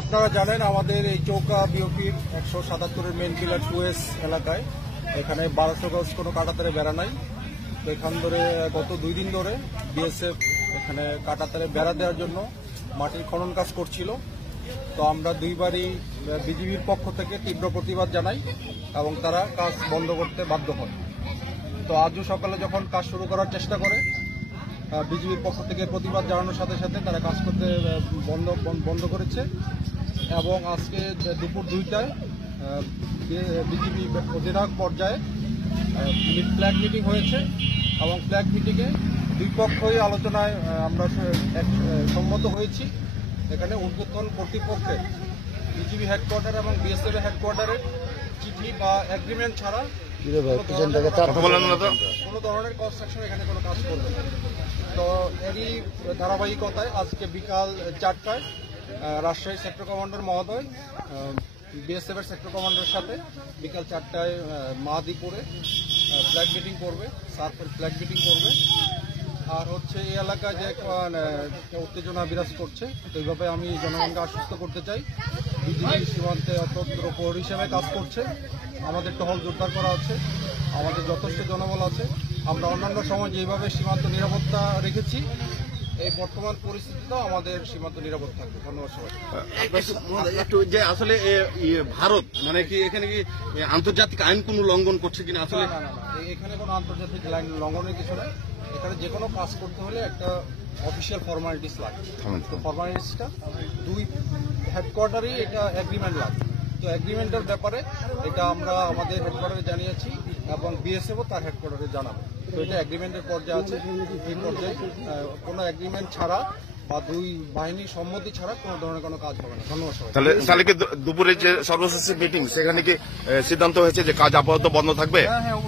আপনারা জানেন আমাদের এই চৌকা বিওপির 177-এর মেন পিলার 2S এলাকায় এখানে 1200 গজ কোনো কাঁটাতারে বেড়া নাই। তো এখান ধরে গত 2 দিন ধরে বিএসএফ এখানে কাঁটাতারে বেড়া দেওয়ার জন্য মাটির খনন কাজ করছিল। তো আমরা দুইবারই বিজিবির পক্ষ থেকে তীব্র প্রতিবাদ জানাই এবং তারা কাজ বন্ধ করতে বাধ্য হয়। তো আজও সকালে যখন কাজ শুরু করার চেষ্টা করে বিজিবির পক্ষ থেকে প্রতিবাদ জানানোর সাথে সাথে তারা কাজ করতে বন্ধ করেছে এবং আজকে দুপুর 2টায় বিজিবি অধিনায়ক পর্যায়ে ফ্ল্যাগ মিটিং হয়েছে এবং ফ্ল্যাগ মিটিংয়ে দুই পক্ষই আলোচনায় আমরা সম্মত হয়েছি। এখানে ঊর্ধ্বতন কর্তৃপক্ষের বিজিবি হেডকোয়ার্টার এবং বিএসএফ হেডকোয়ার্টারের চিঠি বা এগ্রিমেন্ট ছাড়া কোনো ধরনের কনস্ট্রাকশন এখানে কোনো কাজ করবে না। তো এরই ধারাবাহিকতায় আজকে বিকাল 4টায় রাজশাহী সেক্টর কমান্ডার মহোদয় বিএসএফ এর সেক্টর কমান্ডারের সাথে বিকাল 4টায় মাহাদিপুরে ফ্ল্যাগ মিটিং করবে, সার্ফের ফ্ল্যাগ মিটিং করবে। আর হচ্ছে এই এলাকায় যে উত্তেজনা বিরাজ করছে, তো এইভাবে আমি জনগণকে আশ্বস্ত করতে চাই বিজিবি সীমান্তে অতন্ত্র প্রহরী হিসেবে কাজ করছে। আমাদের টহল জোরদার করা আছে, আমাদের যথেষ্ট জনবল আছে। আমরা অন্যান্য সময় যেভাবে সীমান্ত নিরাপত্তা রেখেছি এই বর্তমান পরিস্থিতিতেও আমাদের সীমান্ত নিরাপদ থাকবে। ধন্যবাদ সবাই। একটু যে আসলে ভারত মানে কি এখানে কি আন্তর্জাতিক আইন কোনো লঙ্ঘন করছে কিনা? আসলে না, এখানে কোনো আন্তর্জাতিক আইন লঙ্ঘনের কিছু নেই। এখানে যে কোনো কাজ করতে হলে একটা অফিসিয়াল ফর্মালিটিস লাগে। তো ফর্মালিটিসটা দুই হেডকোয়ার্টারেই এটা এগ্রিমেন্ট লাগে। তো এগ্রিমেন্টের ব্যাপারে এটা আমরা আমাদের হেডকোয়ার্টারে জানিয়েছি এবং বিএসএফও তার হেডকোয়ার্টারে জানাবো। তো এটা এগ্রিমেন্টের পর্যায়ে আছে। এই পর্যায়ে কোনো এগ্রিমেন্ট ছাড়া বা দুই বাহিনীর সম্মতি ছাড়া কোনো ধরনের কোনো কাজ হবে না। ধন্যবাদ সবাই। তাহলে কি দুপুরে যে সর্বশেষ মিটিং সেখানে কি সিদ্ধান্ত হয়েছে যে কাজ আপাতত বন্ধ থাকবে? হ্যাঁ,